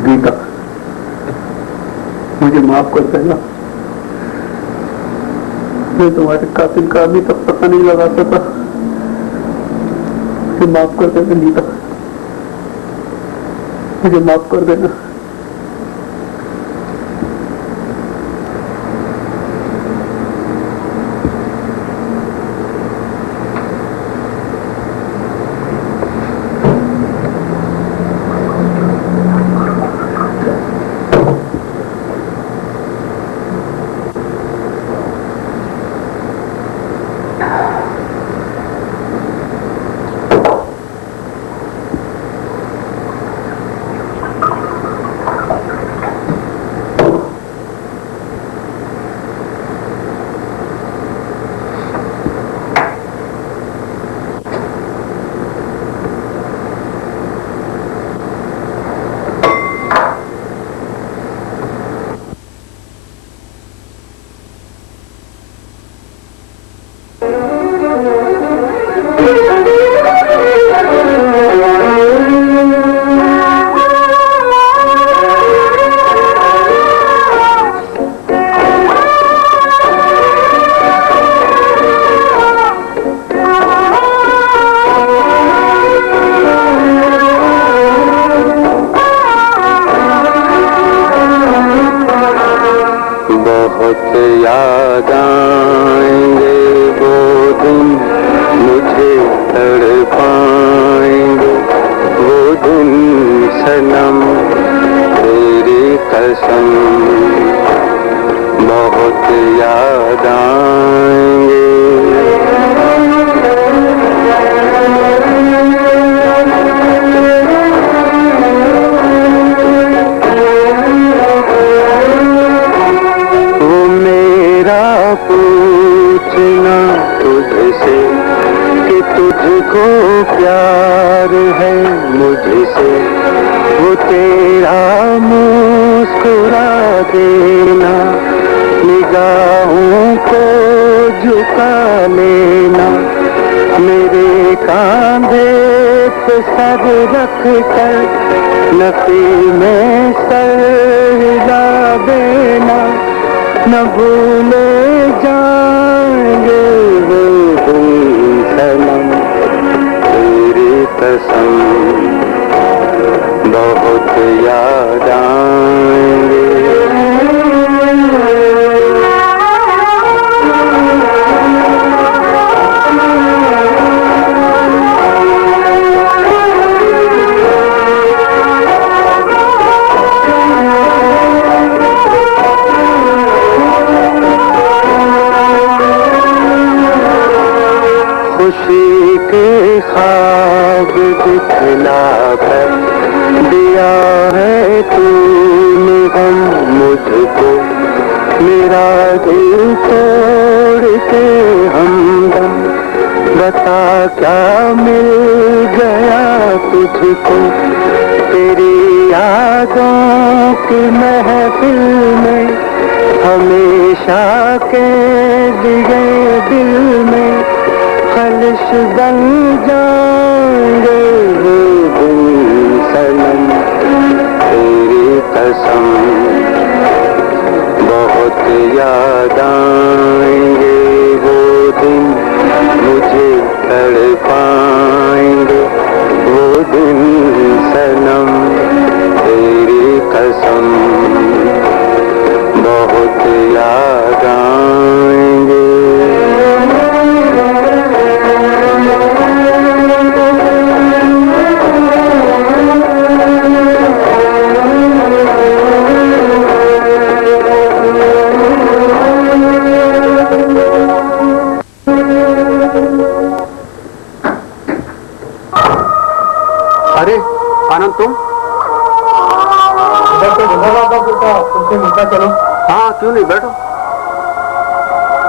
गीता, मुझे माफ कर देना। मैं तुम्हारे कातिल का अभी तक पता नहीं लगा सका। मुझे माफ कर देना गीता, मुझे माफ कर देना।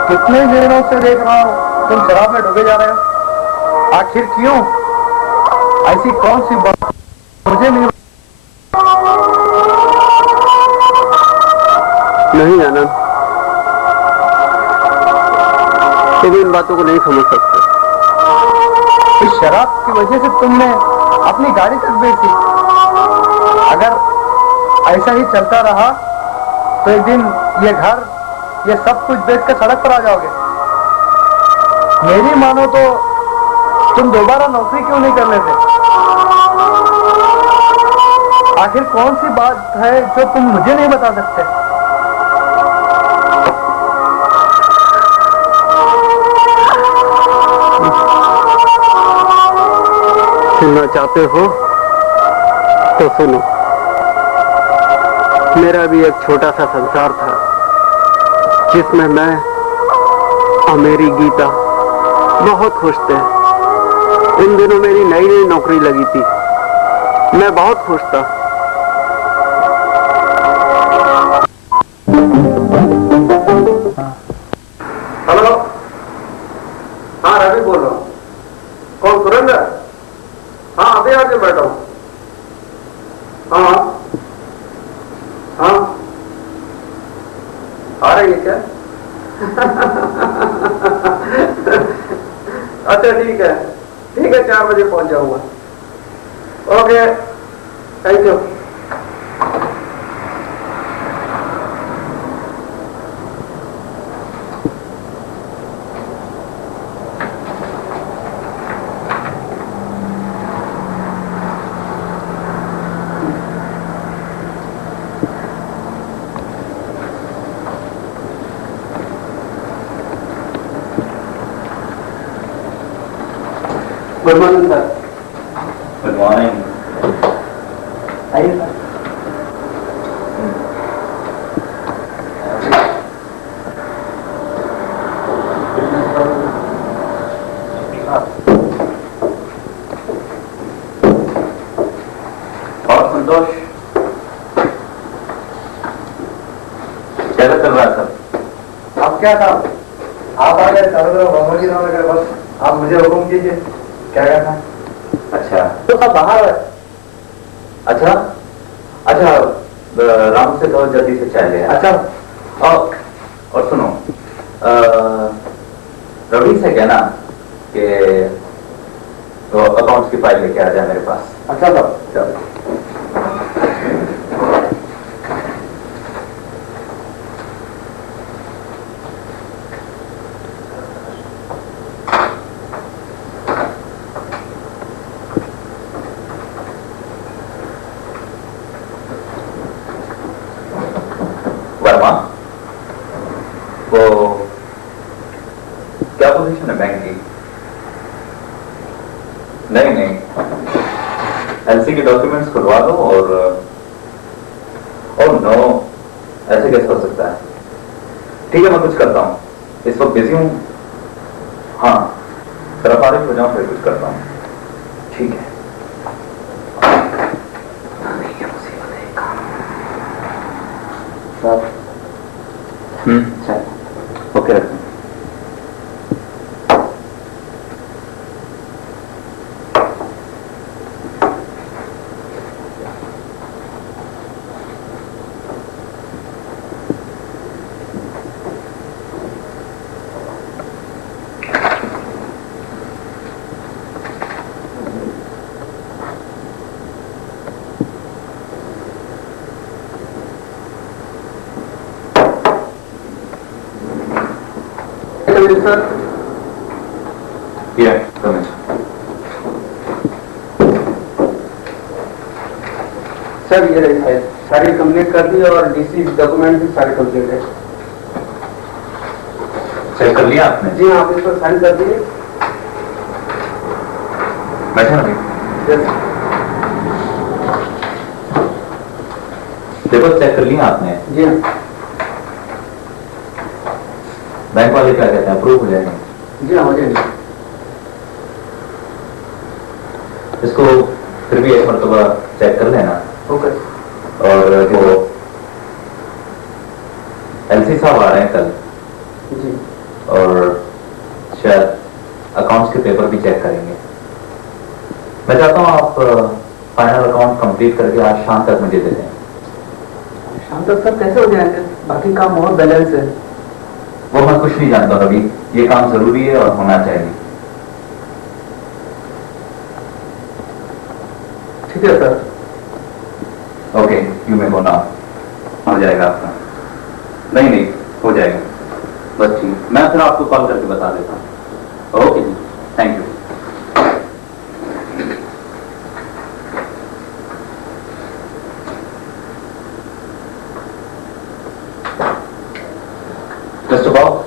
कितने दिनों से देख रहा हूँ तुम शराब में डूबे जा रहे हो। आखिर क्यों? ऐसी कौन सी बात मुझे नहीं आनंद, तुम इन बातों को नहीं समझ सकते। इस शराब की वजह से तुमने अपनी गाड़ी तक बेची। अगर ऐसा ही चलता रहा तो एक दिन ये घर, ये सब कुछ बेचकर सड़क पर आ जाओगे। मेरी मानो तो तुम दोबारा नौकरी क्यों नहीं कर लेते? आखिर कौन सी बात है जो तुम मुझे नहीं बता सकते? सुनना चाहते हो तो सुनो। मेरा भी एक छोटा सा संसार था जिसमें मैं और मेरी गीता बहुत खुश थे। इन दिनों मेरी नई नई नौकरी लगी थी, मैं बहुत खुश था। हेलो, हाँ रवि बोल रहा हूँ। कौन, सुरेंद्र? हाँ अभी आके बैठा हूँ। हाँ हाँ आ रही है क्या? अच्छा ठीक है, ठीक है, 4 बजे पहुंच जाऊंगा। Okay, thank you. Good morning sir. Good morning. आइए सर। और संतोष, कैसा चल रहा है सब? अब क्या था, आप आ गए, चारों तरफ बमोजी होने लगे, बस आप मुझे हुक्म कीजिए क्या करना है। अच्छा तो सब बाहर है। अच्छा अच्छा, राम से कहो जल्दी से चाय ले आए। अच्छा और सुनो, रवि से कहना कि तो अकाउंट्स की फाइल लेके आ जाए मेरे पास। अच्छा सर, चलो। वर्मा, वो क्या पोजीशन है बैंक की? नहीं नहीं, एलसी के डॉक्यूमेंट्स खुलवा दो। और नो, ऐसे कैसे हो सकता है? ठीक है, मैं कुछ करता हूँ, इस वक्त बिजी हूँ। हाँ, जरा फारिग हो जाऊँ फिर कुछ करता हूँ। ठीक है। सर ओके, रखते हैं। Sir Yeah, come in. Sir ये रही फाइल, सारी कंप्लीट कर दी और डीसी डॉक्यूमेंट भी सारे कंप्लीट है। चेक कर लिया आपने? जी हाँ, आप इस पर साइन कर दिए। बैठे अभी। यस। पेपर चेक कर लिया आपने? जी हाँ। बैंक वाले क्या कहते हैं, अप्रूव हो जाएंगे? जी हाँ, हो जाएंगे। इसको फिर भी एक मरतबा चेक कर लेना। ओके। और वो एलसी साहब आ रहे हैं कल, जी। और शायद अकाउंट्स के पेपर भी चेक करेंगे। मैं चाहता हूँ आप फाइनल अकाउंट कंप्लीट करके आज शाम तक मुझे दे दें। शाम तक सर कैसे हो जाएंगे? बाकी काम बहुत बैलेंस है। वो मैं कुछ नहीं जानता रवि, ये काम जरूरी है और होना चाहिए। ठीक है sir. Okay, you may go now. हो जाएगा आपका। नहीं नहीं, हो जाएगा। बस ठीक, मैं फिर आपको कॉल करके बता देता हूँ। ओके जी, थैंक यू। मिस्टर बॉब,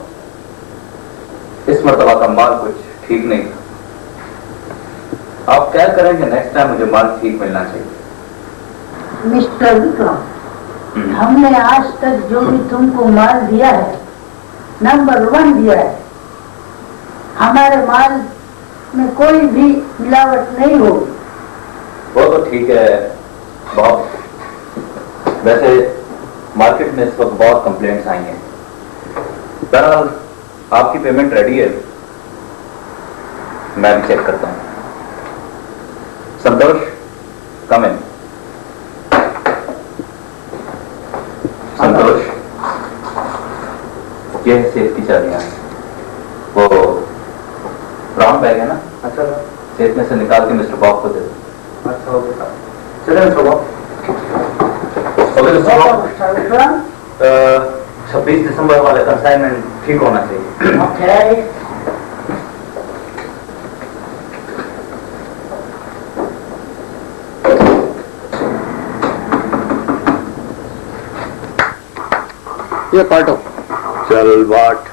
इस मरतबा का माल कुछ ठीक नहीं था। आप क्या करें कि नेक्स्ट टाइम मुझे माल ठीक मिलना चाहिए। मिस्टर विक्रम, हमने आज तक जो भी तुमको माल दिया है, नंबर 1 दिया है। हमारे माल में कोई भी मिलावट नहीं होगी। वो तो ठीक है बॉब, वैसे मार्केट में इस वक्त बहुत कंप्लेंट्स आई हैं। बहरहाल आपकी पेमेंट रेडी है, मैं भी चेक करता हूं। संतोष, कम इन। संतोष, ये है सेफ की चाबियां। वो ब्राउन बैग है ना? अच्छा सेफ में से निकाल के मिस्टर बॉब को दे दो। अच्छा, ओके साहब। चलिए mister Bob. Okay mister Bob, mister Vikram, 26 दिसंबर वाले कंसाइनमेंट ठीक होना चाहिए। ओके। ये काटो। चल बाट।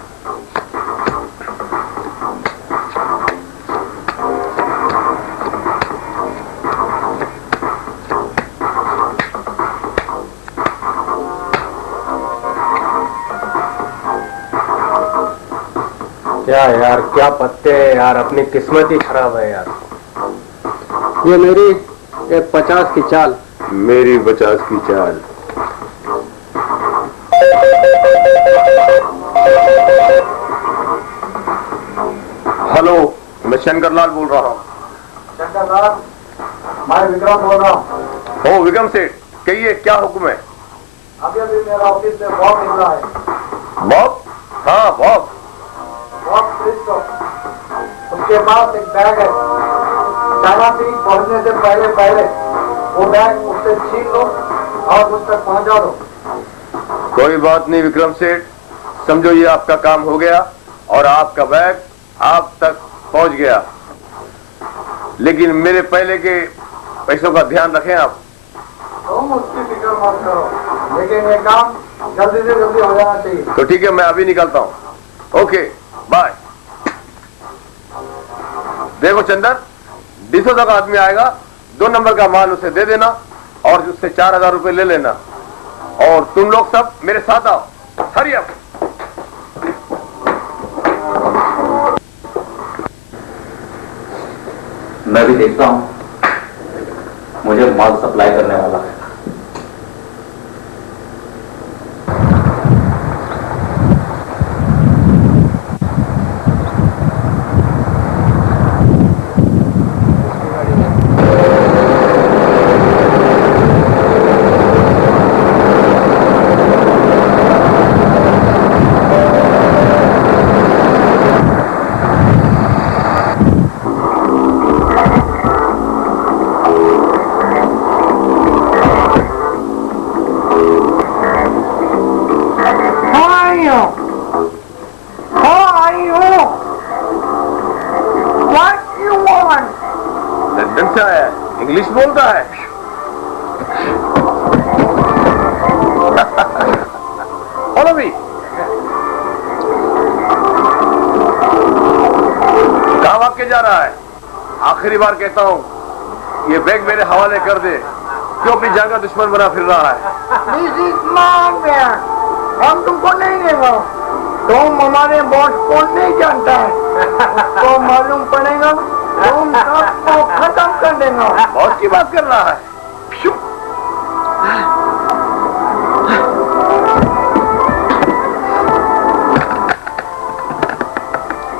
क्या यार, क्या पत्ते हैं यार, अपनी किस्मत ही खराब है यार। ये मेरी एक 50 की चाल। मेरी 50 की चाल। हेलो, मैं शंकरलाल बोल रहा हूँ। शंकरलाल, मैं विक्रम बोल रहा हूँ। हो विक्रम सेठ, कहिए क्या हुक्म है? अभी अभी मेरा ऑफिस में बॉब निकला है। बॉब? हाँ बॉब। बॉब क्रिस्टो, उसके पास एक बैग है। चाइना से पहुंचने से पहले पहले वो बैग उससे छीन लो और मुझ तक पहुंचा दो। कोई बात नहीं विक्रम सेठ, समझो ये आपका काम हो गया और आपका बैग आप तक पहुंच गया। लेकिन मेरे पहले के पैसों का ध्यान रखें आप। तुम उसकी फिक्र मत करो, लेकिन ये काम जल्दी से जल्दी हो जाना चाहिए। तो ठीक है, मैं अभी निकलता हूँ। Okay bye. देखो चंदन, डिसोजा का आदमी आएगा, 2 नंबर का माल उसे दे देना और उससे 4000 रुपए ले लेना। और तुम लोग सब मेरे साथ आओ। Hurry up. मैं भी देखता हूं, मुझे माल सप्लाई करने वाला है। लंदन से आया है, इंग्लिश बोलता है। Follow me. कहाँ भाग के जा रहा है? आखिरी बार कहता हूँ, ये बैग मेरे हवाले कर दे। क्यों अपनी जान का दुश्मन बना फिर रहा है? This is my bag. हम तुमको नहीं देगा। तुम हमारे बॉस को नहीं जानता है। तो मालूम पड़ेगा, तुम सबको खत्म कर देना। बॉस की बात कर रहा है। श्यू।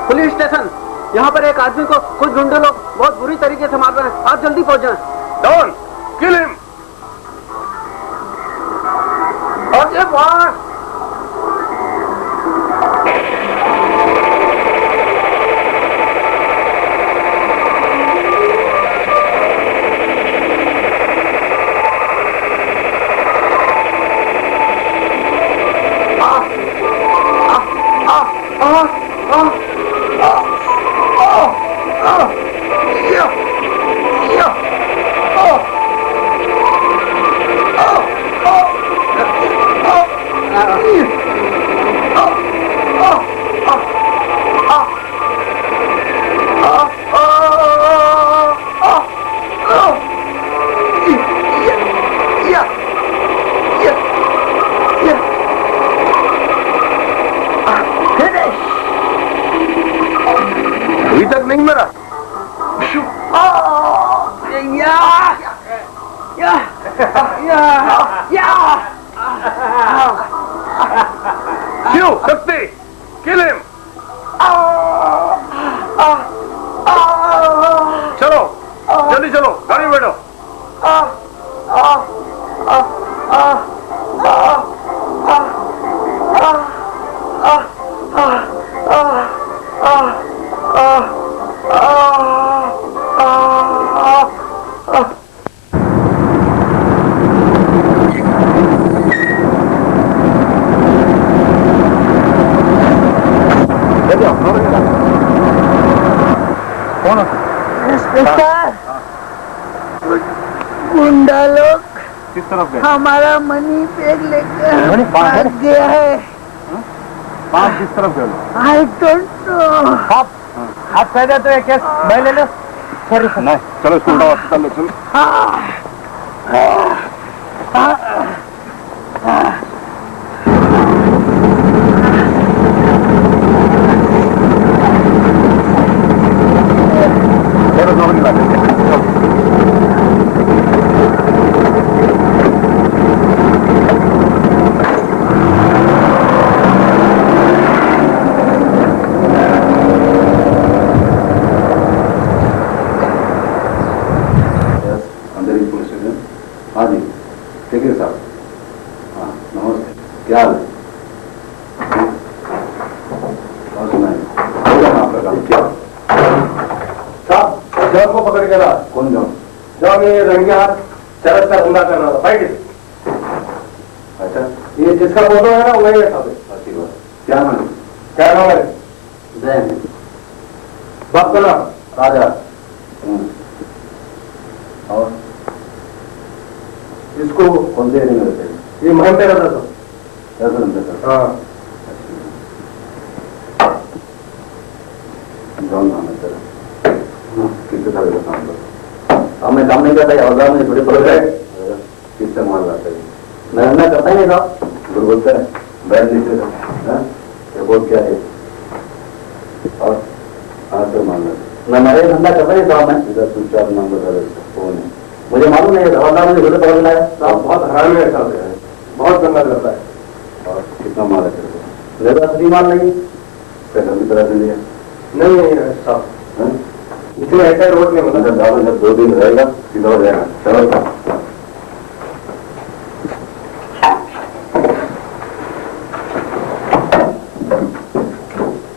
पुलिस स्टेशन, यहाँ पर एक आदमी को कुछ गुंडे लोग बहुत बुरी तरीके से मार रहे हैं। आप जल्दी पहुँच जाएं। Don, kill him. Okay boss. तक नहीं मरा? क्यों सकते? Kill him. चलो जल्दी चलो, गाड़ी में बैठो। गुंडा लोग किस तरफ गए? हमारा मनी बैग लेकर भाग गया है। आप किस तरफ गए? I don't know. आप कह देते हैं केस मैं ले लो। नहीं, चलो इसको उठाओ, अस्पताल ले चलो। चलो दोनों की बात है। हाँ जी, ठीक है साहब। हाँ नमस्ते, क्या हाल है? और सुनाइए, हो जाना आपका काम। क्या साहब, जॉन को पकड़ के ला। कौन जॉन? जॉन ये रंगे हाथ चरस का धंधा कर रहा था। Fight it. अच्छा, ये जिसका फोटो है ना वही है साहब। अच्छी बात। क्या नाम है? क्या नाम है? जैन। बाप का नाम? राजा। और इसको कौन से एरिया में रहते हैं? ये महम पे रहता था। रहता था? हाँ। जॉन नाम है तेरा? किससे था मेरा काम करता? अब मैं काम नहीं करता, औजार में थोड़े पड़ गए। किससे माल लाता है? मैं करता ही नहीं था। गुरु बोलता है बैठ नीचे था। ये बोल क्या है? और आज से मान लाता मैं मेरे धंधा करता ही था। मैं इधर 2-4 नाम बता देता। कौन है? मुझे मालूम नहीं है। हवलदार मुझे घरे पकड़ लाया। साहब बहुत हरामी है साहब, बहुत गंदा करता है। और कितना माल है तेरे को? मेरे पास असली माल नहीं। क्या गंदी तरह से लिया? नहीं साहब, इसमें ऐसा रोड में मतलब जब 2 दिन रहेगा सीधा हो जाएगा। चलो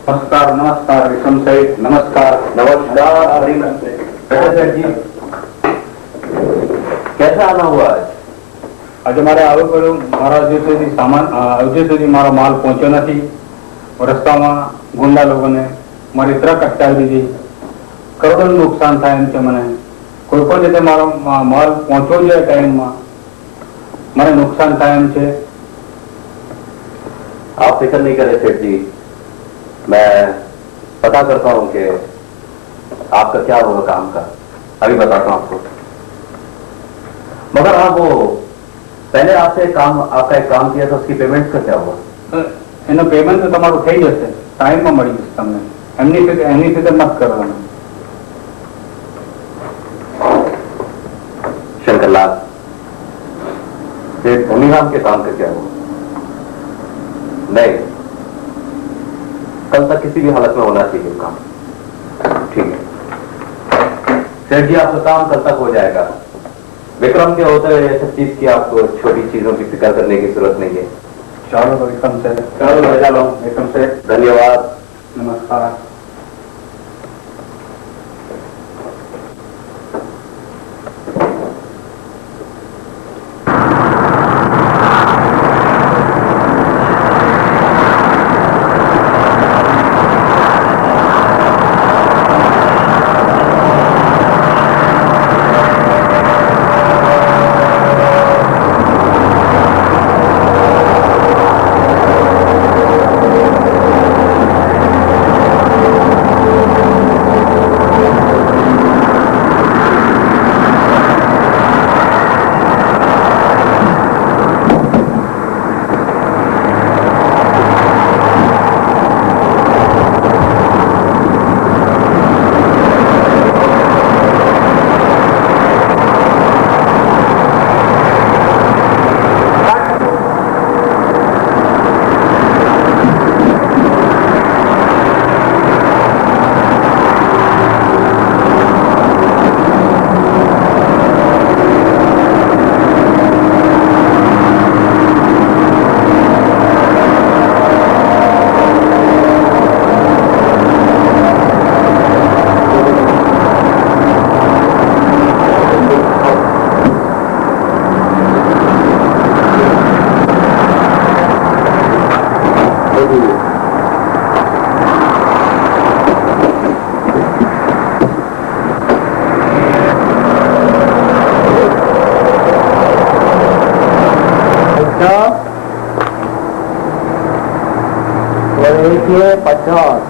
नमस्कार। नमस्कार विक्रम सेठ। नमस्कार। नमस्कार सेठ जी, कैसा आना हुआ है? आज અમારે આવું પડ્યું, મારા હજુ સુધી મારો માલ પહોંચ્યો નથી. રસ્તામાં ગુંડા લોકોને મારી ટ્રક અટકાવી દીધી. કરોડોનું નુકસાન થાય એમ છે. મને કોઈ પણ રીતે મારો માલ પહોંચવો જોઈએ ટાઈમમાં. મને નુકસાન થાય એમ છે. आप फिक्र नहीं करें सेठ जी, मैं पता करता हूँ कि आपका क्या होगा काम का। अभी बताता हूँ आपको। मगर आप वो पहले आपसे काम आपका एक काम किया था, उसकी पेमेंट का क्या हुआ? એનો પેમેન્ટ તો તમારું થઈ જશે, ટાઈમમાં મળી જશે તમને. એની ફિકર મત કરો તમે. शंकरलाल, सेठ धनीराम के काम का क्या हुआ? नहीं, कल तक किसी भी हालत में होना चाहिए वो काम। ठीक है सेठ जी, आपका काम कल तक हो जाएगा। विक्रम के होते हुए सब चीज की आपको छोटी चीजों की फिक्र करने की जरूरत नहीं है। ચાલો તો વિક્રમ સેठ, ચાલો રજા લો વિક્રમ સેठ. धन्यवाद। નમસ્કાર. 50।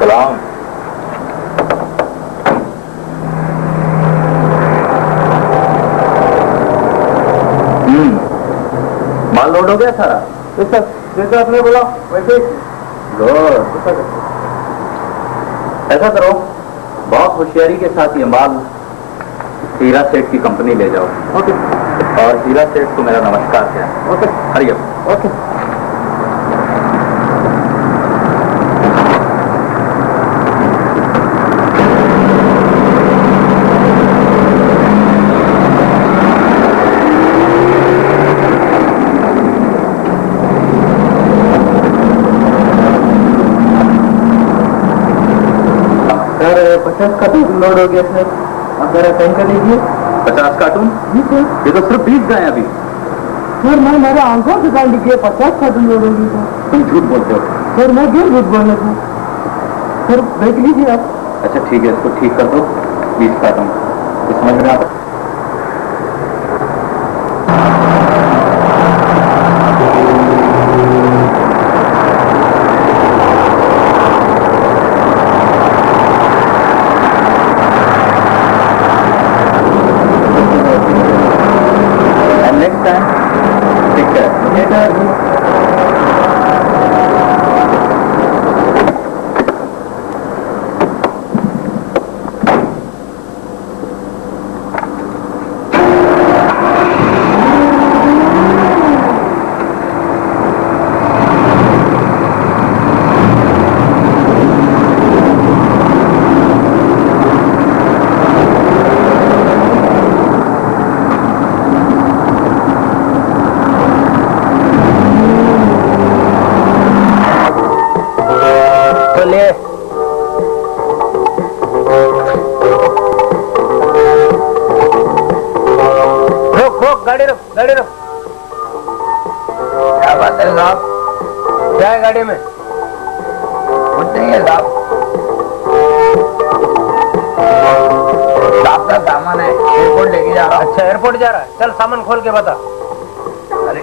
सलाम। माल लोड हो गया सारा? सर जैसे आपने बोला वैसे। गुड। ऐसा करो, बहुत होशियारी के साथ ये माल हीरा सेठ की कंपनी ले जाओ। ओके। और हीरा सेठ को मेरा नमस्कार क्या। ओके। हरिओम। ओके। सर 50 का तो लोड हो गया सर, आप जरा कहीं कर लीजिए। 50 कार्टून? जी सर। ये तो सिर्फ 20 गए अभी। सर मैं मेरा आंखों से जान लीजिए 50 का तो लोड होगी सर। तुम झूठ बोलते हो। सर मैं क्यों झूठ बोल रहा हूँ सर, देख लीजिए आप। अच्छा ठीक है, इसको ठीक कर दो। 20 कार्टून तो समझ में आता। नेक्स्ट टाइम ठीक है। गाड़ी रुक, गाड़ी रुक। क्या बात है साहब? क्या है गाड़ी में? कुछ नहीं है साहब। साहब का सामान है, एयरपोर्ट लेके जा रहा हूँ। अच्छा एयरपोर्ट जा रहा है, चल सामान खोल के बता। अरे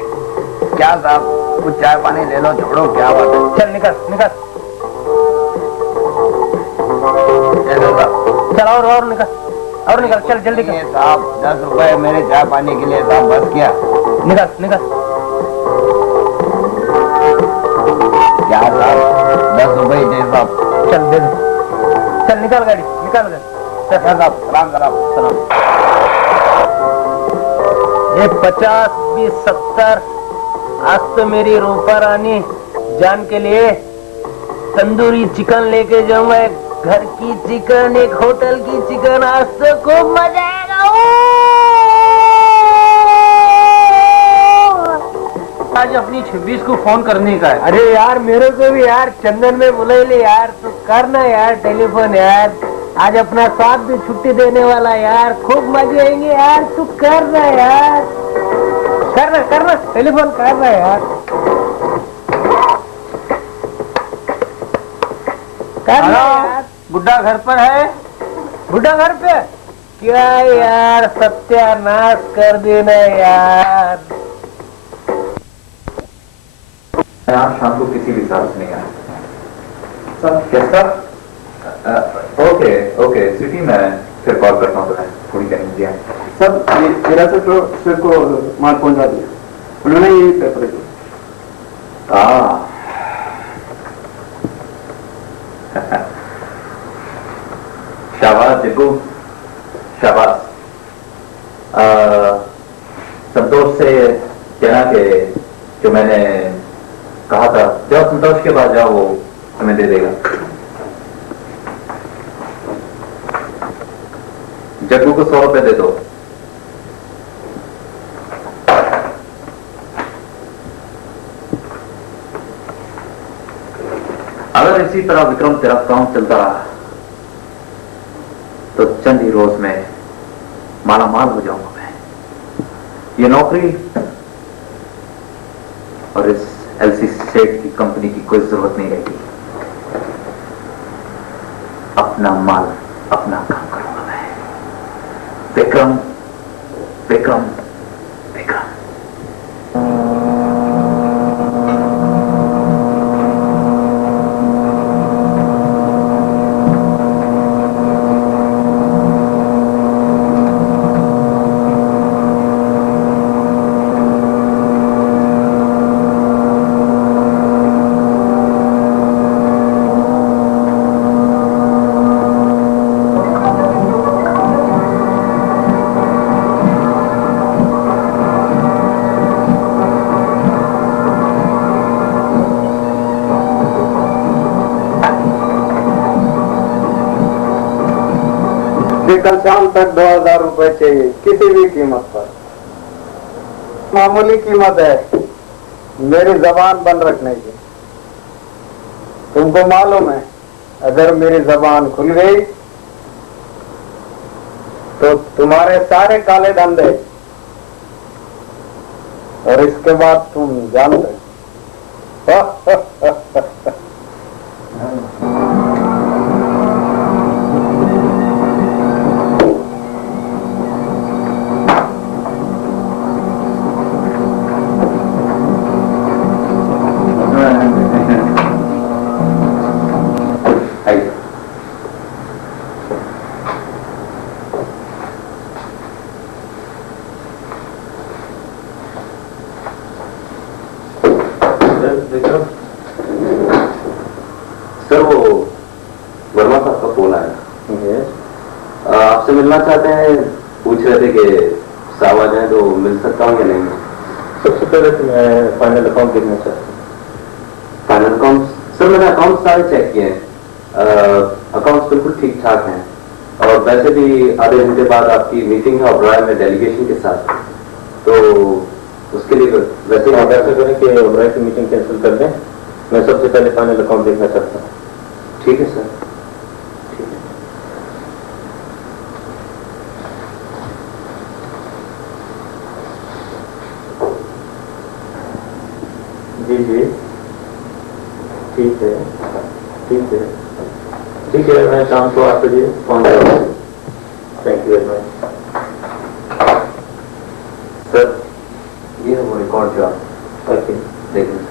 क्या साहब, कुछ चाय पानी ले लो, छोड़ो क्या बात है। चल निकल निकल, चलो साहब। चल और निकल, और निकल, चल जल्दी नहीं कर। है साहब, 10 रुपए मेरे चाय पानी के लिए साहब, बस क्या। निकल निकल। क्या साहब, 10 रुपए दे साहब। चल दे दे, चल निकल गाड़ी, निकल गए। चल साहब, राम राम सलाम। ये 50, 20, 70, आज तो मेरी रूपा रानी जान के लिए तंदूरी चिकन लेके जाऊंगा। एक घर की चिकन, एक होटल की चिकन, आज तो खूब मजा आएगा। आज अपनी 26 को फोन करने का है। अरे यार मेरे को भी यार चंदन में बुला ले यार, तू करना यार टेलीफोन यार। आज अपना साथ भी छुट्टी देने वाला यार, खूब मजे आएंगे यार, तू करना यार, करना करना टेलीफोन करना यार, करना यार। बुड्ढा घर पर है? बुड्ढा घर पे क्या यार, सत्यानाश कर देना यार। आज शाम को किसी भी हिसाब से नहीं आया सर। कैसा? ओके ओके स्वीटी, मैं फिर कॉल करता हूँ तुम्हें थोड़ी देर में। दिया सर मेरा से को माल पहुंचा दिया उन्होंने, यही पेपर दिया। शाबाश जग्गू, शाबाश। संतोष से कहना कि जो मैंने कहा था, जाओ संतोष के पास जाओ, वो तुम्हें दे देगा। जग्गू को 100 रुपए दे दो। अगर इसी तरह विक्रम तेरा काम चलता रहा तो चंद ही रोज में माला माल हो जाऊंगा मैं। ये नौकरी और इस एलसी सेठ की कंपनी की कोई जरूरत नहीं रहेगी। अपना माल अपना काम करूंगा मैं। विक्रम विक्रम विक्रम। कल शाम तक 2000 रुपए चाहिए, किसी भी कीमत पर। मामूली कीमत है मेरी जबान बंद रखने की। तुमको मालूम है अगर मेरी जबान खुल गई तो तुम्हारे सारे काले धंधे, और इसके बाद तुम जानते विक्रम सर, वो वर्मा साहब का फोन आया। आपसे मिलना चाहते हैं। पूछ रहे थे कि साहब आ जाए तो मिल सकता हूँ या नहीं। सबसे पहले तो मैं फाइनल अकाउंट देखना चाहता हूँ। Final account? सर मैंने अकाउंट सारे चेक किए हैं, अकाउंट्स बिल्कुल ठीक ठाक हैं। और वैसे भी आधे घंटे बाद आपकी मीटिंग है ओबराय में डेलीगेशन के साथ, तो उसके लिए वैसे आप ऐसा करें कि ओबराय की मीटिंग कैंसिल कर दें। मैं सबसे पहले फाइनल अकाउंट देखना चाहता हूँ। ठीक है सर, ठीक है। जी जी ठीक है, ठीक है, ठीक है। मैं शाम को 8 बजे पहुँच जाऊँगा। Thank you very much sir. ये है वो रिकॉर्ड जो आप देख लें।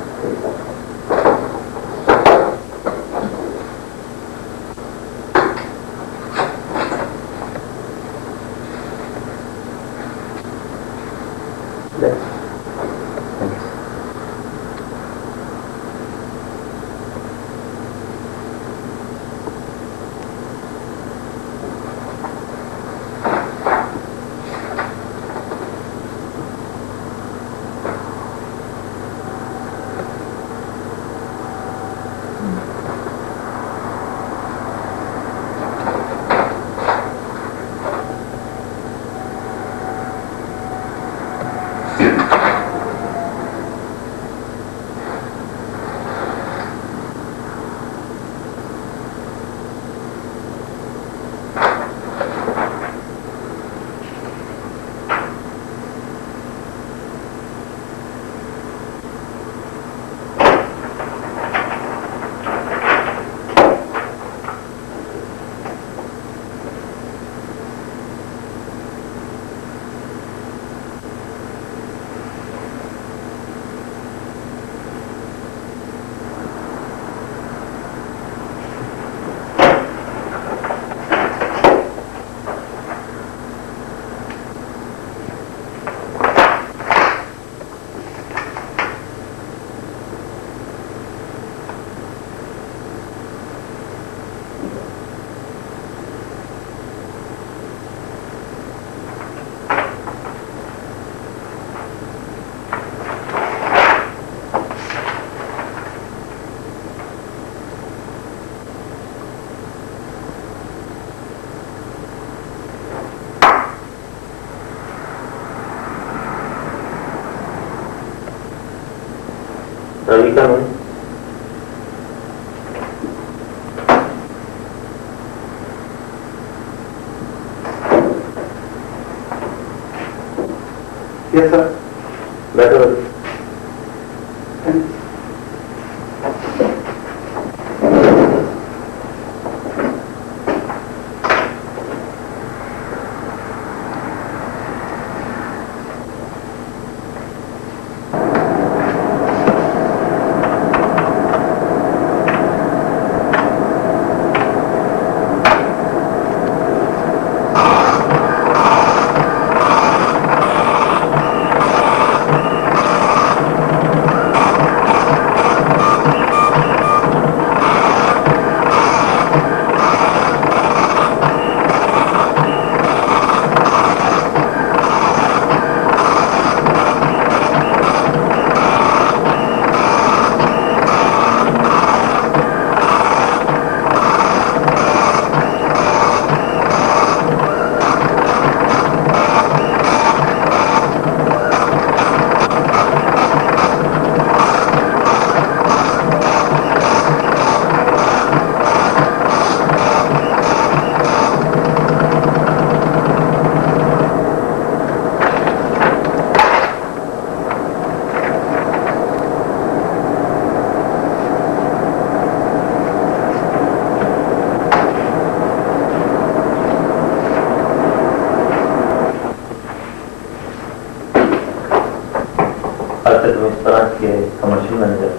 रवि का यस सर। बैठो। के commercial manager.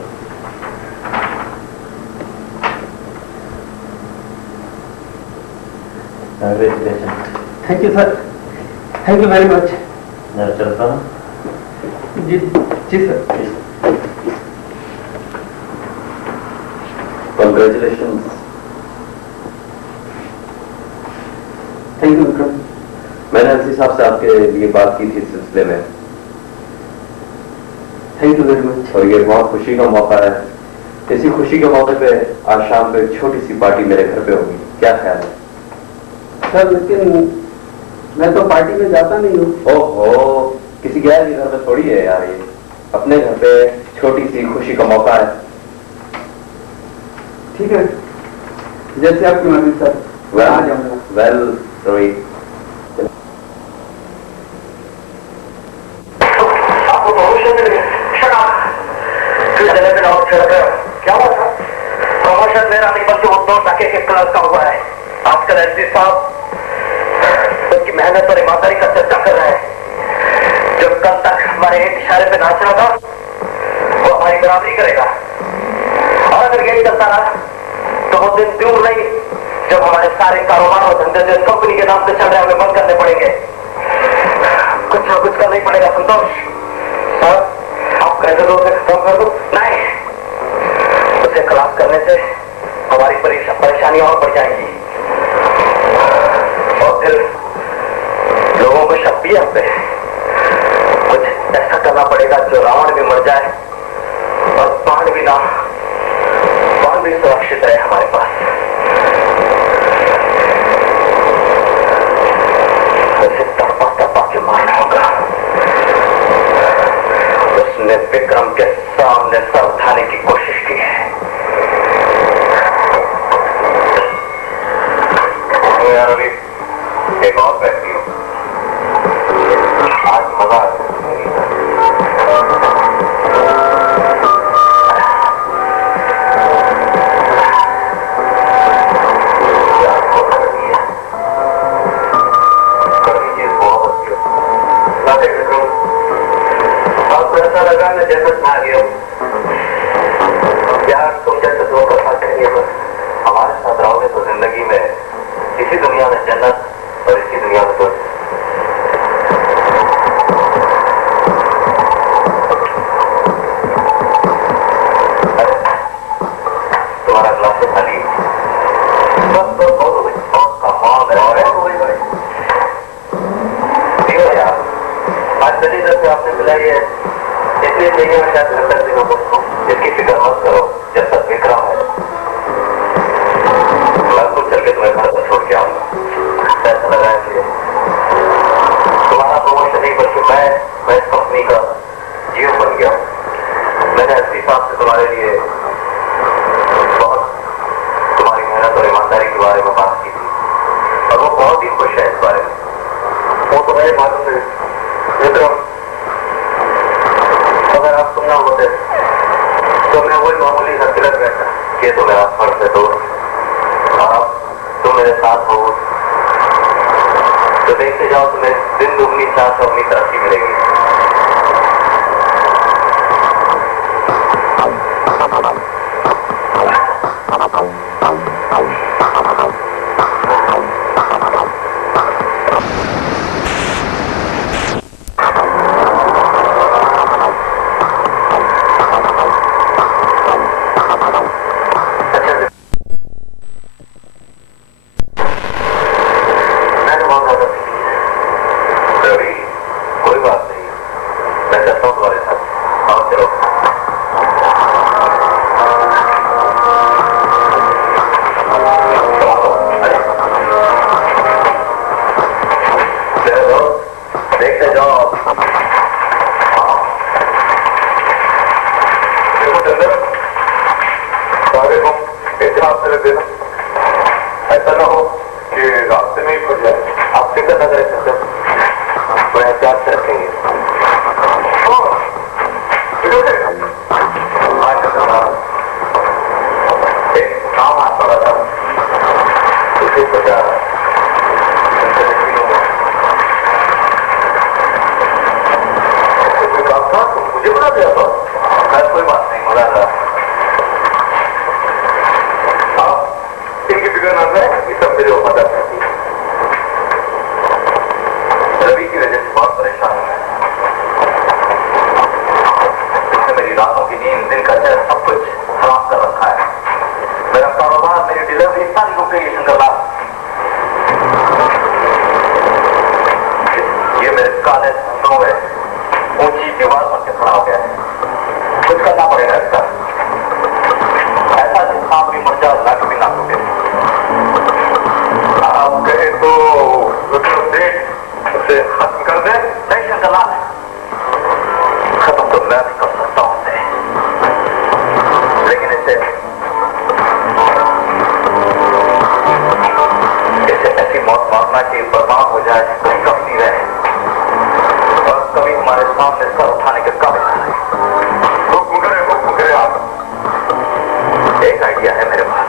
Congratulations. Thank you sir, thank you very much. मैं चलता हूँ। जी जी sir. Congratulations. Thank you Vikram. मैंने एलसी साहब से आपके लिए बात की थी इस सिलसिले में। Thank you very much. और ये बहुत खुशी का मौका है। इसी खुशी के मौके पे आज शाम को एक छोटी सी पार्टी मेरे घर पे होगी, क्या ख्याल है? सर लेकिन मैं तो पार्टी में जाता नहीं हूँ। ओहो, किसी गैर के घर में थोड़ी है यार, ये अपने घर पे छोटी सी खुशी का मौका है। ठीक है, जैसे आपकी मर्जी सर। वेल रोहित, क्या हुआ था? प्रमोशन मेरा नहीं बल्कि वो 2 टके के क्लास का हुआ है। आजकल एसपी साहब उनकी मेहनत और ईमानदारी का चर्चा कर रहे हैं। जो कल तक हमारे एक इशारे पे नाच रहा था वो हमारी बराबरी करेगा। और अगर यही चलता रहा तो वो दिन दूर नहीं जब हमारे सारे कारोबार और धंधे जो कंपनी के नाम से चल रहे हमें बंद करने पड़ेंगे। कुछ ना कुछ करना ही पड़ेगा। संतोष साहब, आप कैसे लोग खत्म कर दो। नहीं, उसे खलास करने से हमारी परेशानियां और बढ़ जाएंगी और फिर लोगों को शक भी हम पे। कुछ ऐसा करना पड़ेगा जो रावण भी मर जाए और बाण भी सुरक्षित रहे हमारे पास। उसे तड़पा के मारना होगा। उसने विक्रम के सामने सर उठाने की कोशिश की है। यार अभी एक और बैठी हूँ, आज मजा ऐसा लगा मैं जन्नत में आ गया हूँ। यार तुम जैसे दो कथा कहिए बस हमारे साथ रहोगे तो जिंदगी में इसी दुनिया में जन्नत और इसकी दुनिया में तो तुम्हारा ग्लास तो खाली बस कमाल है यार। आज चली से आपने मिलाई है इतने महीने में शायद 70 दिनों को इसकी फिक्र मत करो। जब तक विक्रम है मैं खुद चल के तुम्हें घर पर छोड़ के आऊंगा। पैसा लगाए थे तुम्हारा प्रमोशन नहीं बल्कि मैं इस कंपनी का जीव बन गया हूँ। मैंने एसपी साहब से तुम्हारे लिए बहुत तुम्हारी मेहनत और ईमानदारी के बारे में बात की थी और वो बहुत ही खुश है इस बारे में। वो तो मेरे मालूम है विक्रम, होते तो मैं वही मामूली सा तिलक रहता कि तो मेरा फर्ज है दोस्त। अब तुम मेरे साथ हो तो देखते जाओ तुम्हें दिन दुगनी चार सौ अपनी तरक्की मिलेगी। ऐसा ना हो कि रास्ते में ही फट जाए। आप फिक्र न करें सर, तो एहतियात से रखेंगे। एक काम हाथ पड़ा था, उसे सोचा मुझे बता दिया तो कोई बात नहीं, मजा रहा। इनकी फिक्र न करें, ये सब मेरे वफादार रहती है। रवि की वजह से बहुत परेशान है। इसने मेरी रातों की नींद, दिन का चैन सब कुछ खराब कर रखा है। मेरा कारोबार, मेरी डिलीवरी सारी रुक गई है शंकरलाल। ये मेरे काले धंधों में ऊंची दीवार बन के खड़ा हो गया है। कुछ करना पड़ेगा इसका, ऐसा जिसका आप भी मर जाओ, लाख भी ना होगे। आप कहे तो उसे खत्म कर दे। नहीं शंकरलाल, खत्म तो मैं भी कर सकता हूं उसे, लेकिन इसे ऐसी मौत मारना कि बर्बाद हो जाए, कोई कम नहीं रहे और कभी हमारे सामने सर उठाने के काबिल न रहे। हुक्म करे आप। एक आइडिया है मेरे पास।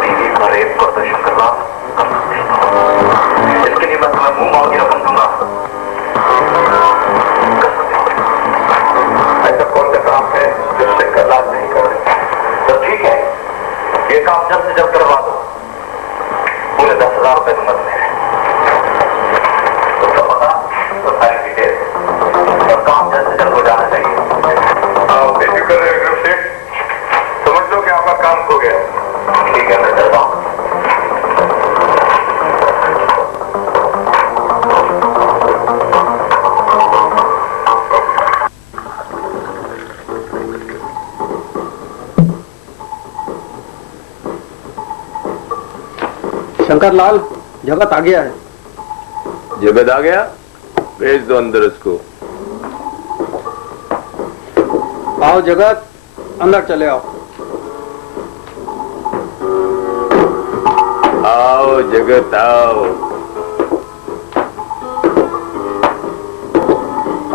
बीवी का रेप कर दो शंकरलाल, इसके लिए मैं तुम्हें मुंह मांगी रकम दूंगा। ऐसा कौन सा काम है जो शंकरलाल नहीं कर रहे? तो ठीक है, ये काम जल्द से जल्द करवा दो। पूरे 10,000 रुपए दूंगा तुम्हें। उसका पता तो सारी डिटेल और काम जल्द से जल्द हो जाना चाहिए। आप बेफिक्र रहे विक्रम सेठ, समझ लो कि आपका काम हो गया। ठीक है, मैं चलता हूँ। शंकरलाल, जगत आ गया है। जगत आ गया? भेज दो अंदर उसको। आओ जगत, अंदर चले आओ। आओ जगत आओ।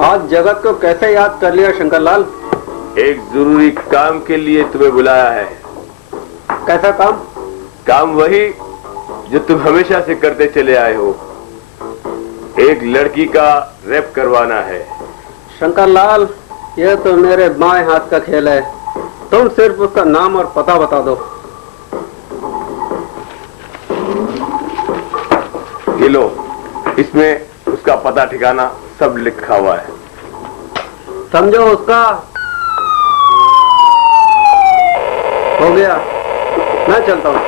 आज जगत को कैसे याद कर लिया शंकरलाल? एक जरूरी काम के लिए तुम्हें बुलाया है। कैसा काम? काम वही जो तुम हमेशा से करते चले आए हो। एक लड़की का रेप करवाना है। शंकरलाल, यह तो मेरे बाएं हाथ का खेल है। तुम सिर्फ उसका नाम और पता बता दो। ये लो, इसमें उसका पता ठिकाना सब लिखा हुआ है। समझो उसका। हो गया, मैं चलता हूँ।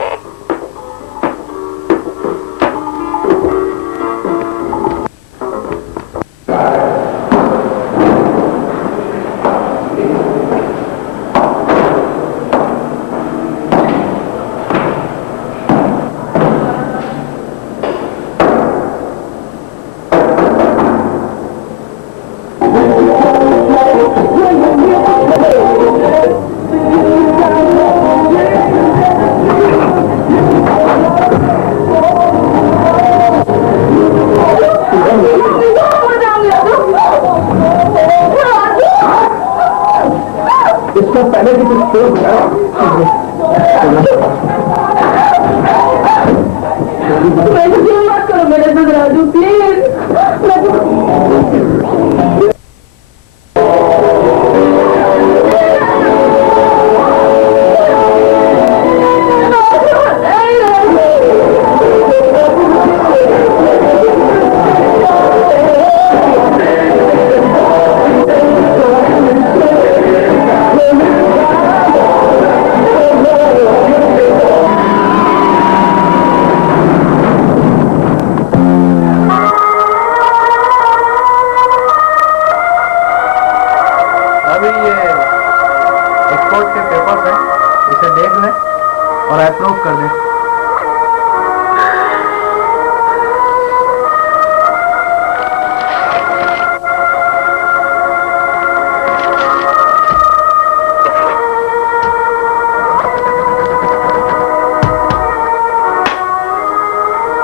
मत करो मेरे साथ राजू, प्लीज। अभी ये एक्सपोर्ट के पेपर्स हैं, इसे देख लें और अप्रूव कर दें।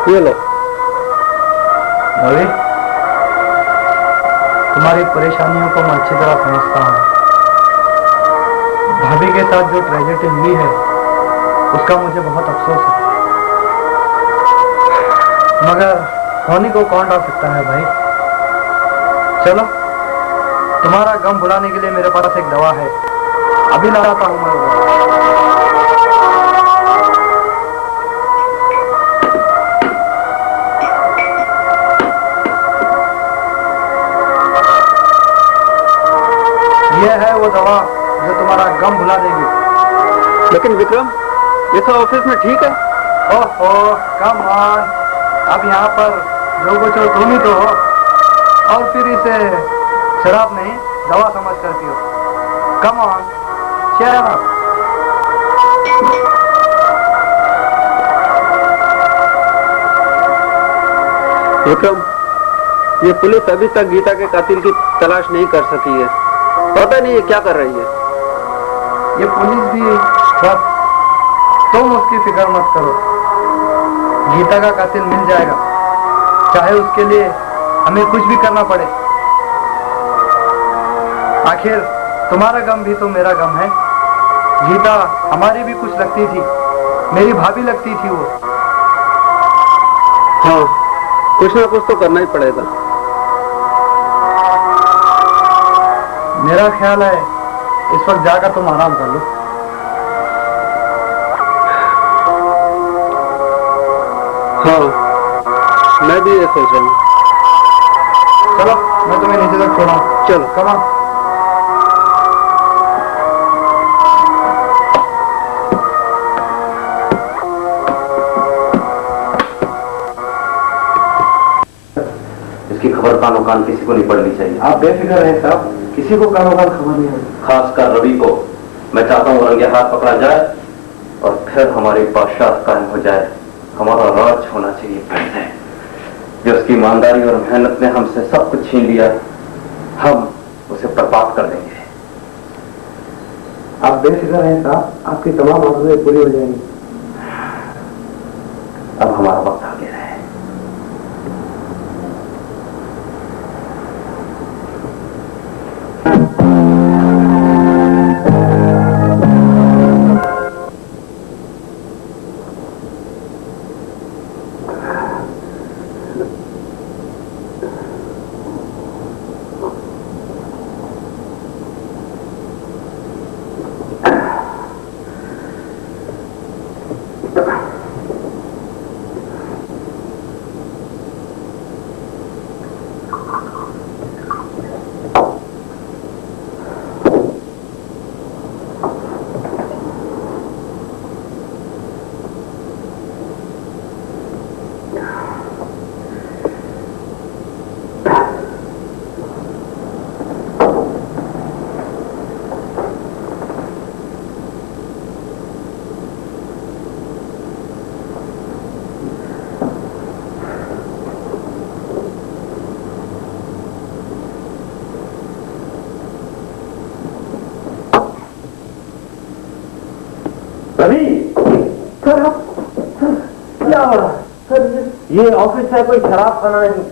ये लो। रवि, तुम्हारी परेशानियों को मैं अच्छी तरह समझता हूँ। भाभी के साथ जो ट्रेजेडी हुई है उसका मुझे बहुत अफसोस है, मगर होनी को कौन डाल सकता है भाई। चलो, तुम्हारा गम भुलाने के लिए मेरे पास एक दवा है, अभी लाता हूँ मैं वो। यह है वो दवा जो तुम्हारा गम भुला देगी। लेकिन विक्रम, ये सब ऑफिस में ठीक है। ओहो, कम ऑन, अब यहाँ पर जो कुछ हो तुम ही तो हो, और फिर इसे शराब नहीं दवा समझ कर पियो। Come on, cheer up। Vikram, ये पुलिस अभी तक गीता के कातिल की तलाश नहीं कर सकी है। पता नहीं ये क्या कर रही है। ये पुलिस भी बस, तुम उसकी फिक्र मत करो, गीता का कातिल मिल जाएगा, चाहे उसके लिए हमें कुछ भी करना पड़े। आखिर तुम्हारा गम भी तो मेरा गम है। गीता हमारी भी कुछ लगती थी, मेरी भाभी लगती थी वो। हाँ, कुछ ना कुछ तो करना ही पड़ेगा। मेरा ख्याल है इस वक्त जाकर तुम आराम कर लो। हाँ, मैं भी ये सोच रहा हूँ। चलो, मैं तुम्हें नीचे तक छोड़ा। चलो। Come on. इसकी खबर कानो कान किसी को नहीं पड़नी चाहिए। आप बेफिक्र रहें साहब, किसी को कानो कान खबर नहीं है। खासकर रवि को मैं चाहता हूँ रंगे हाथ पकड़ा जाए और फिर हमारी बादशाह कायम हो जाए। हमारा राज होना चाहिए फिर से। जो उसकी ईमानदारी और मेहनत ने हमसे सब कुछ छीन लिया, हम उसे बर्बाद कर देंगे। आप बेफिक्र रहें साहब, आपकी तमाम आरज़ुएं पूरी हो जाएंगी। अब हमारा वक्त आ गया है। रवि, सर क्या हो रहा है? सर, ये ऑफिस है, कोई शराब खाना नहीं।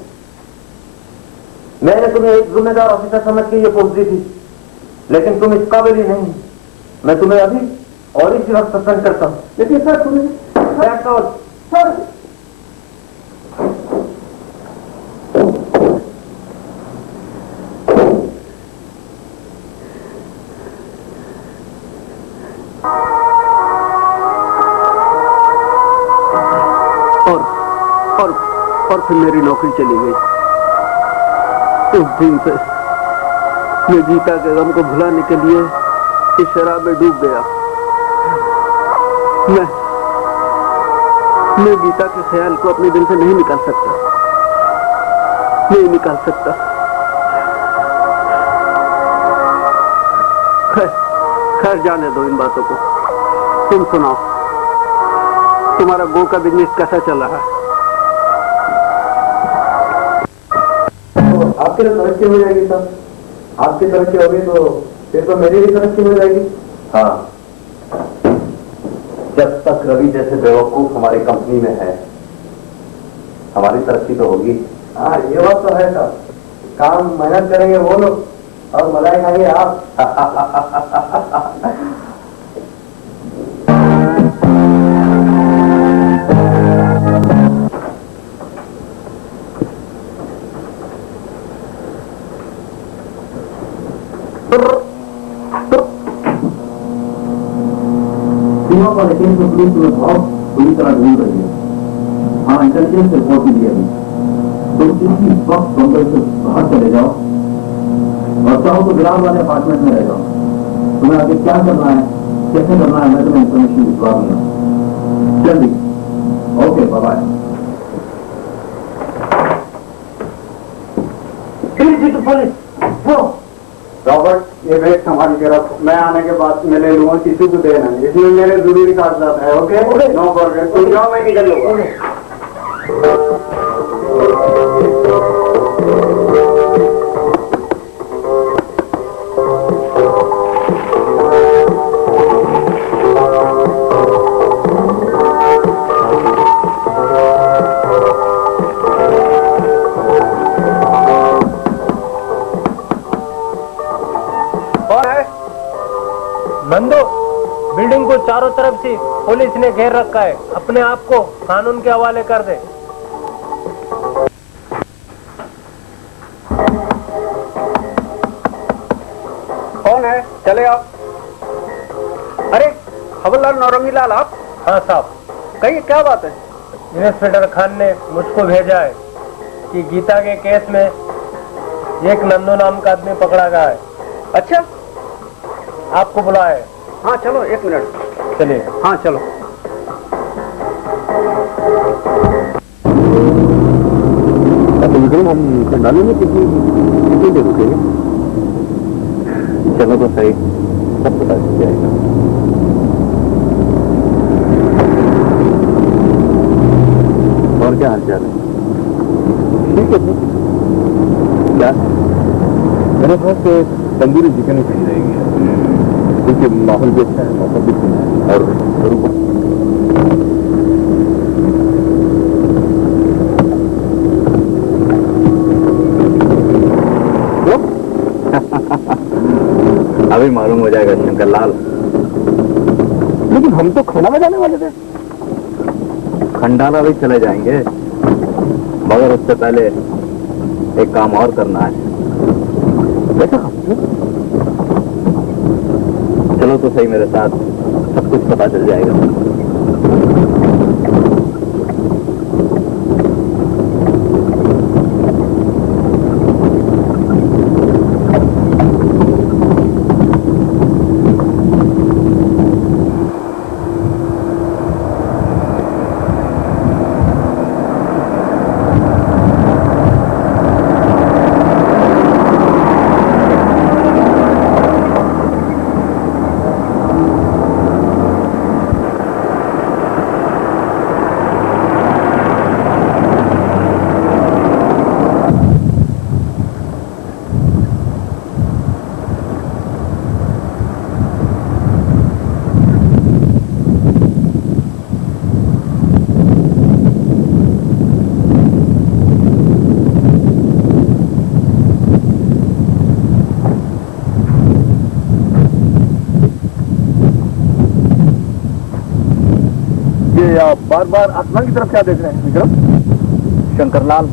मैंने तुम्हें एक जिम्मेदार ऑफिसर समझ के ये पोस्ट दी थी, लेकिन तुम इस काबिल ही नहीं। मैं तुम्हें अभी और इसी वक्त सस्पेंड करता हूँ। लेकिन सर सर और फिर मेरी नौकरी चली गई। उस दिन से मैं गीता के गम को भुलाने के लिए इस शराब में डूब गया। मैं गीता के ख्याल को अपने दिल से नहीं निकाल सकता, नहीं निकाल सकता। खैर जाने दो इन बातों को। तुम सुनाओ, तुम्हारा गो का बिजनेस कैसा चल रहा है? आपकी तो तरक्की हो जाएगी सर। आपकी तरक्की होगी तो फिर तो मेरी भी तरक्की हो जाएगी। हाँ, जब तक रवि जैसे बेवकूफ हमारी कंपनी में है हमारी तरक्की तो होगी। हाँ, ये बात तो है सर। काम मेहनत करेंगे वो लोग और मलाई खाएंगे आप। और लेकिन तो पुलिस में बहुत बुरी तरह ढूंढ रही है। हाँ, इंटेलिजेंस रिपोर्ट भी दी अभी। तुम किसी वक्त बम्बई से बाहर चले जाओ और चाहो तो बिलाल वाले अपार्टमेंट में रह जाओ। तुम्हें आगे क्या करना है, कैसे करना है, मैं तुम्हें इंफॉर्मेशन भिजवा दूंगा जल्दी। Okay, bye bye. रॉबर्ट, ये बैग संभाल के रखो। मैं आने के बाद मैं ले लूंगा, किसी को देना नहीं। इसमें मेरे जरूरी कागजात है। Okay, no problem. तुम जाओ, मैं निकल लूंगा। नंदो, बिल्डिंग को चारों तरफ से पुलिस ने घेर रखा है। अपने आप को कानून के हवाले कर दे। कौन है? चले आओ। अरे हवलदार नौरंगी लाल आप? हाँ साहब। कहिए, क्या बात है? इंस्पेक्टर खान ने मुझको भेजा है कि गीता के केस में एक नंदू नाम का आदमी पकड़ा गया है। अच्छा, आपको बुलाया है। हाँ चलो, 1 मिनट। चलिए। हाँ चलो। विक्रम, हम खंडाले में कितनी देर रुकेंगे? चलो तो सही, सब पता चल जाएगा। और क्या हाल चाल है? ठीक है। क्या मेरे पास तंदूरी चिकन ही सही रहेगी, क्योंकि माहौल भी अच्छा है, मौसम भी अच्छा है। और अभी मालूम हो जाएगा शंकर लाल। लेकिन हम तो खंडाला जाने वाले थे। खंडाला भी चले जाएंगे, मगर उससे पहले एक काम और करना है। वैसा चलो तो सही मेरे साथ, सब कुछ पता चल जाएगा। आप बार बार आसमान की तरफ क्या देख रहे हैं विक्रम? शंकरलाल,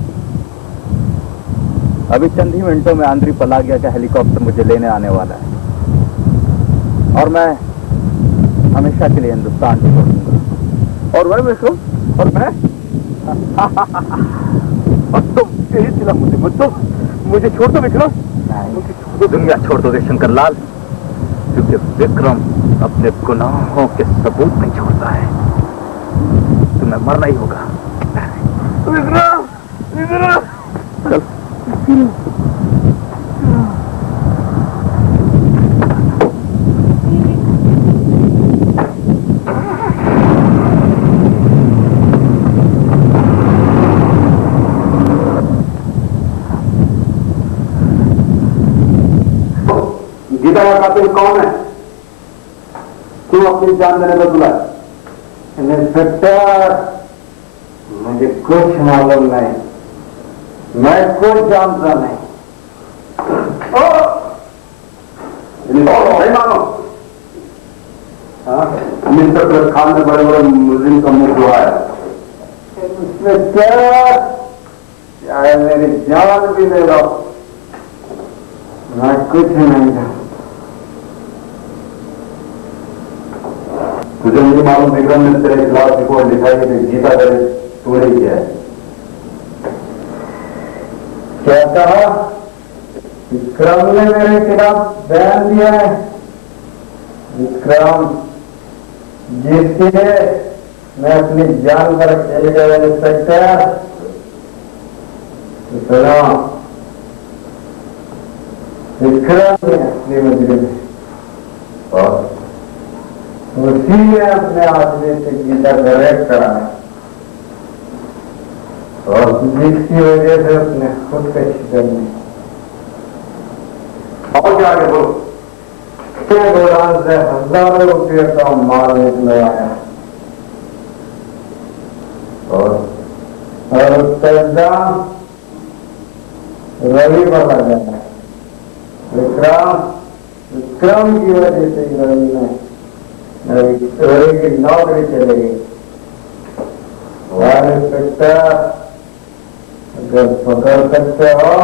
अभी चंद ही मिनटों में आंध्री पलागिया का हेलीकॉप्टर मुझे लेने आने वाला है और मैं हमेशा के लिए हिंदुस्तान छोड़ दूंगा। और मैं विक्रम, और मैं और तुम यही सिला मुझे छोड़ दो विक्रम, मुझे छोड़ दो। दुनिया छोड़ दोगे शंकरलाल, क्योंकि विक्रम अपने गुनाहों के सबूत नहीं छोड़ता है। तुम्हें मरना ही होगा। विक्रम, विक्रम, चल। गीता का कातिल कौन है? क्यों अपनी जान देने को बुलाया? इंस्पेक्टर, मुझे कुछ मालूम नहीं, मैं कुछ जानता नहीं। नहीं मालूम? इंस्पेक्टर खान ने बड़े बड़े मुल्जिम का मुंह धुआया। इंस्पेक्टर, चाहे मेरी जान भी ले लो, मैं कुछ नहीं जानता। तुझे नहीं मालूम विक्रम ने तेरे खिलाफ रिपोर्ट लिखाई कि गीता करे तूने किया है? क्या कहा? विक्रम ने मेरे खिलाफ बयान दिया है? विक्रम जिसके मैं अपनी जान पर खेल गया इंस्पेक्टर। सुनो, विक्रम ने अपनी मुजरिम और उसी ने अपने आदमी से गीता करेक्ट कराया और जिसकी वजह से उसने खुद का शिकार ली। और क्या आगे बोलो? गोदाम से हजारों रुपये का माल निकलवाया और उसका इल्जाम रवि पर लगाया। विक्रम की वजह से रवि ने रवि की नौकरी चले गई। इंस्पेक्टर, अगर पकड़ सकते हो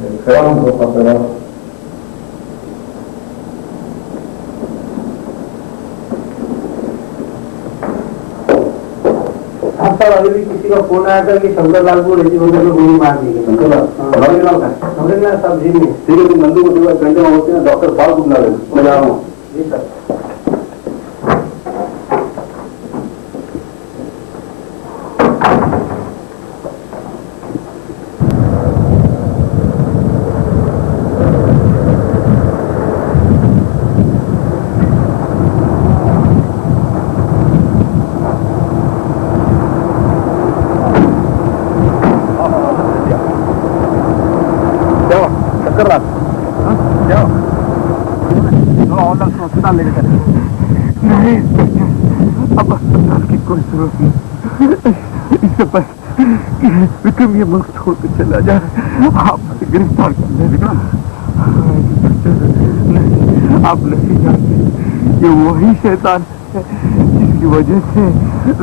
विक्रम को पकड़ो। पर अभी भी किसी का फोन आया था कि शंकरलाल को रेजी होकर के गोली मार दी गई। शंकरलाल सब जी में। ठीक है, तुम नंदू को 2 घंटे में होते हैं, डॉक्टर साहब को बुला लेना, मैं जा रहा हूँ। जी सर। नहीं, अब अस्पताल की कोई जरूरत नहीं। इससे पहले विक्रम ये मुल्क छोड़ के चला जाए, आप गिरफ्तार कर ले। विक्रम, नहीं, आप नहीं जानते, ये वही शैतान है जिसकी वजह से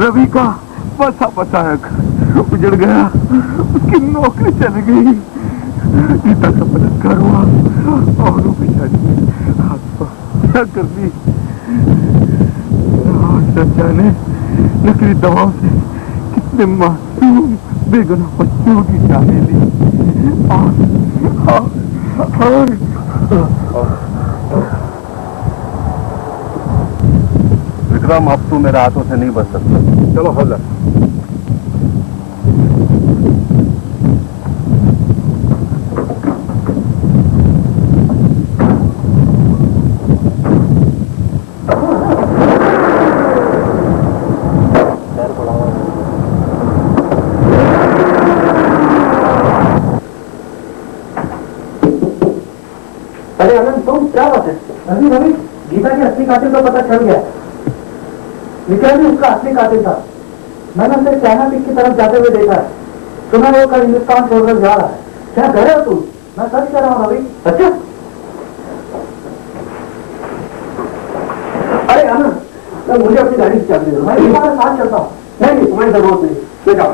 रवि का बसा बसाया घर उजड़ गया, उसकी नौकरी चली गई, गीता का बलात्कार हुआ और वो बेचारी हाथ पर क्या कर दी। जाने नकली दवाओं से कितने मासूम बेगुनाह बच्चों की जाने ली। और विक्रम, अब तू मेरे हाथों से नहीं बच सकता। चलो हल्ला। अरे आनंद, तुम क्या बात है? रवि रवि, गीता के असली कातिल का पता चल गया। विक्रम भी उसका असली कातिल था। मैंने उसे चाइना पीक की तरफ जाते हुए देखा है। तुम्हें वो कल हिंदुस्तान छोड़कर जा रहा है। क्या कह रहे हो तुम? मैं सच कह रहा हूँ रवि। अच्छा? अरे आनंद, मैं मुझे अपनी गाड़ी की चाबी दे दो, मैं तुम्हारे साथ चलता हूँ। नहीं, तुम्हारी जरूरत नहीं, ले जाओ।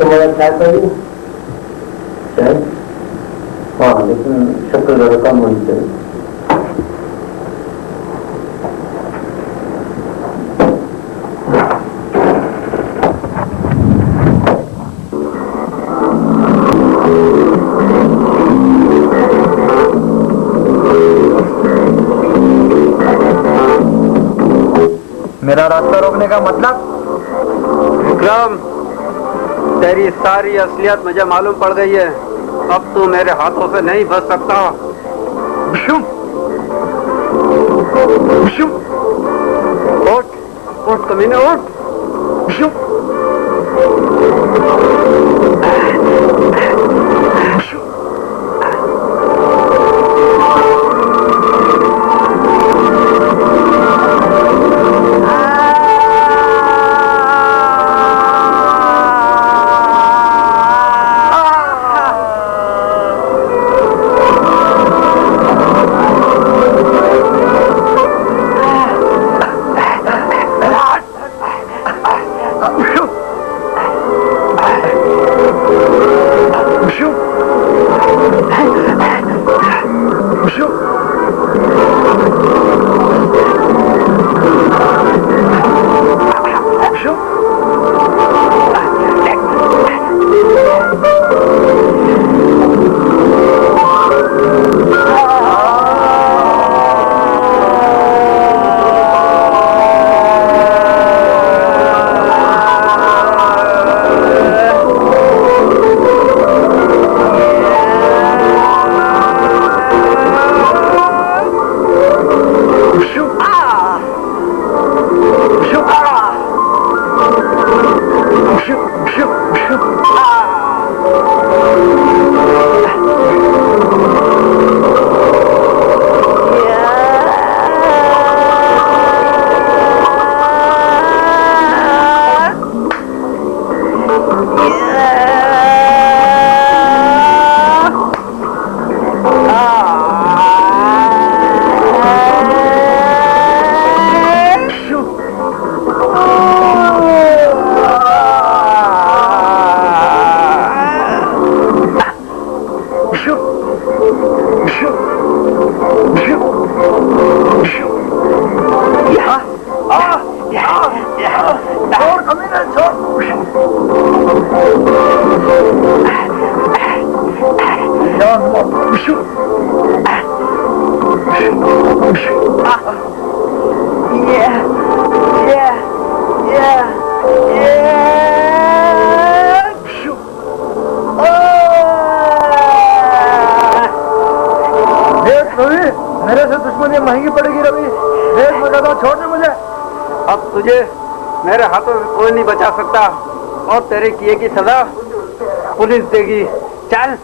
तुम्हारा चाय चाहिए? चाय? हाँ, लेकिन शक्कर जरा कम होनी चाहिए। मेरा रास्ता रोकने का मतलब? विक्रम, तेरी सारी असलियत मुझे मालूम पड़ गई है। अब तू मेरे हाथों से नहीं बच सकता। विशुम, विशुम, उठ, उठ कमीने, उठ। विशुम, मेरे से दुश्मनी महंगी पड़ेगी रवि। देख मैं कहता हूँ, छोड़ दे मुझे। अब तुझे मेरे हाथों से कोई नहीं बचा सकता और तेरे किए की सजा पुलिस देगी। चल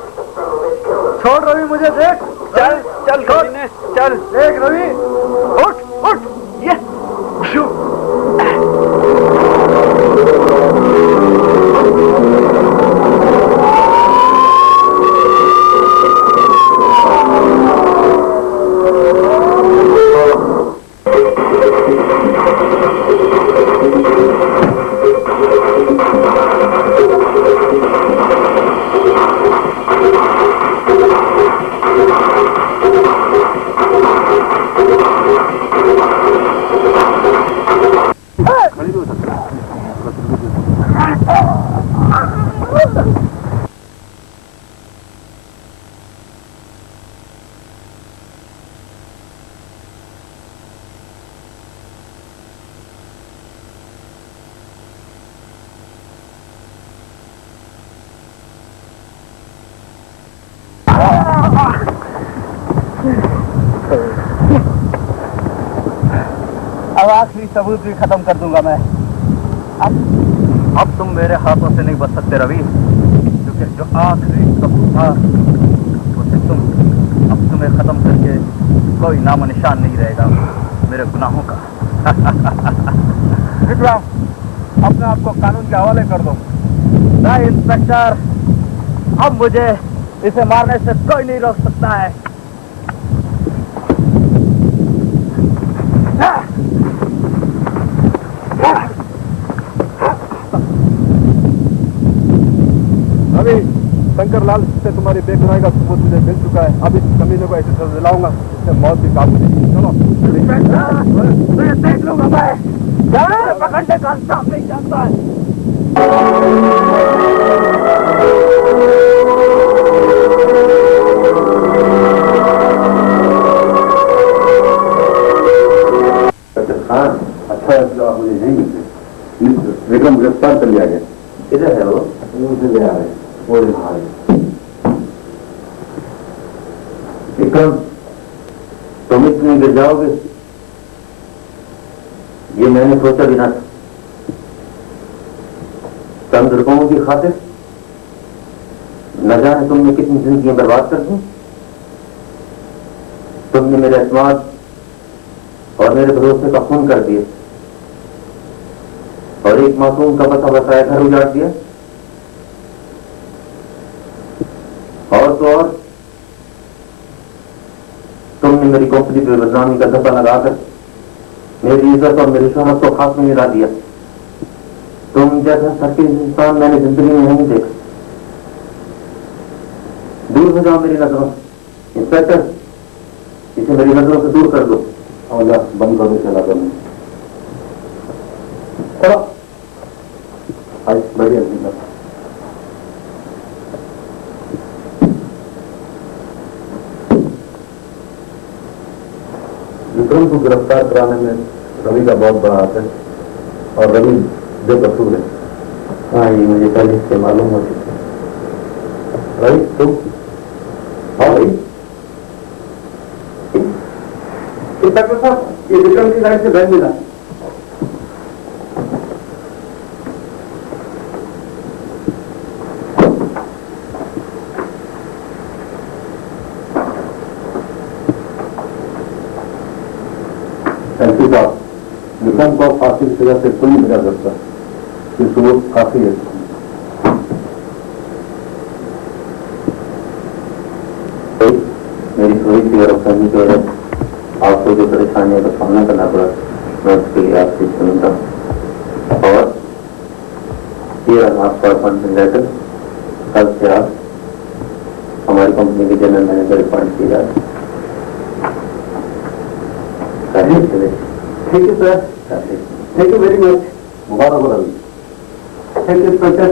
छोड़ रवि मुझे, देख। चल चल कमीने, चल। देख रवि, उठ उठ, ये अब आखिरी सबूत भी खत्म कर दूंगा मैं। अब तुम मेरे हाथों से नहीं बच सकते रवि, क्योंकि जो आखिरी सबूत था उसे अब तुम्हें खत्म करके कोई नामो निशान नहीं रहेगा मेरे गुनाहों का। विक्रम, अपने आप को कानून के हवाले कर दो। नहीं इंस्पेक्टर, अब मुझे इसे मारने से कोई नहीं रोक सकता है। अभी शंकर लाल से तुम्हारी बेगुनाही का सबूत मुझे मिल चुका है। अब इस कमीने को ऐसे सजा दिलाऊंगा इससे मौत भी काबू नहीं। चलो मैं देख लूंगा। मैं पकड़ने का इंसाफ नहीं जानता है। खान, अच्छा है आप मुझे यही मिलते। विक्रम गिरफ्तार कर लिया गया। किधर है वो? उनसे ले आ रहे, वो यहाँ विक्रम, तुम इतने गिर जाओगे ये मैंने सोचा भी ना था। चंद रुपयों की खातिर न जाने तुमने कितनी जिंदगियां बर्बाद कर दी। तुमने मेरे एतमाद और मेरे भरोसे का खून कर दिया और एक मासूम का बसा बसाया घर उजाड़ दिया। और तो और तुमने मेरी कंपनी पर बदनामी का धब्बा लगाकर मेरी इज्जत और मेरी शोहरत को खास में मिला दिया। तुम जैसा सच्ची इंसान मैंने जिंदगी में नहीं देखा। दूर हो जाओ मेरी नजरों से। इंस्पेक्टर, इसे मेरी नजरों से दूर कर दो। और बंद कर दो, चला कर चलो। आज बढ़िया विक्रम को गिरफ्तार कराने में रवि का बहुत बड़ा हाथ है और रवि बेकसूर है। हाँ, ये मुझे पहले से मालूम हो चुका। रवि तुम? हाँ रवि, इंस्पेक्टर साहब, ये विक्रम की गाड़ी से बैग मिला। एमपी साहब, विक्रम को फांसी की सजा से कोई नहीं बचा सकता। ये सबूत काफी है। मेरी थोड़ी सी गलतफहमी की वजह से आपको जो परेशानियों का सामना करना पड़ा, मैं उसके लिए आपसे सुनता हूँ। और ये रहा आपका अपॉइंटमेंट लेटर। कल से आप हमारी कंपनी के जनरल मैनेजर अपॉइंट किए जाते। Thank you sir, thank you very much. मुबारक हो रवि। Thank you inspector.